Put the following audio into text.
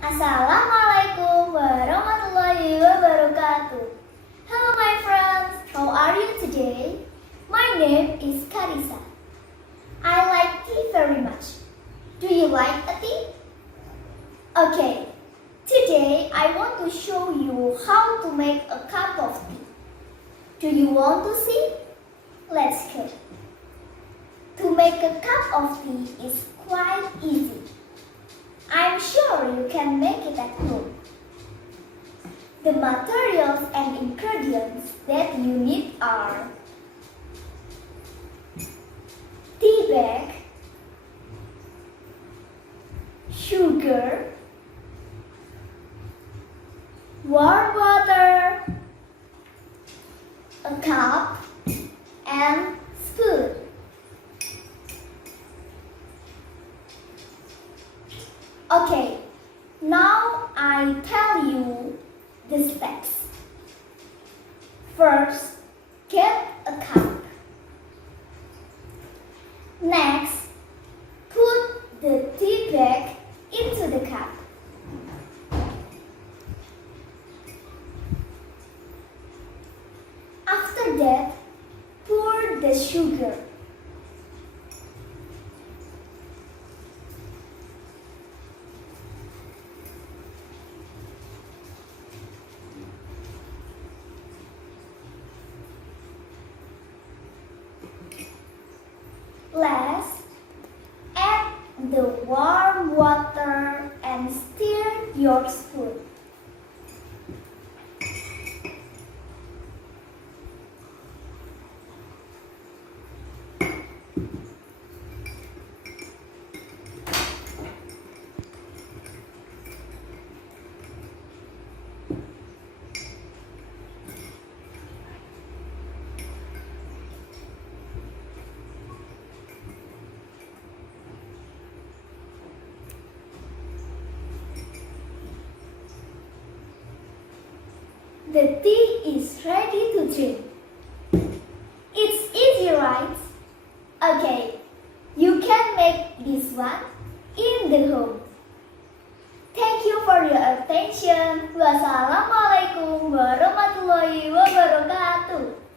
Assalamualaikum warahmatullahi wabarakatuh. Hello my friends, how are you today? My name is Carrisa. I like tea very much. Do you like a tea? Okay, today I want to show you how to make a cup of tea. Do you want to see? Let's go. To make a cup of tea is quite easy. I'm sure you can make it at home. The materials and ingredients that you need are tea bag, sugar, warm water, a cup, and spoon. Okay, now I tell you the steps. First, get a cup. Next, put the tea bag into the cup. After that, pour the sugar. Last, add the warm water and stir your spoon. The tea is ready to drink. It's easy, right? Okay, you can make this one in the home. Thank you for your attention. Wassalamualaikum warahmatullahi wabarakatuh.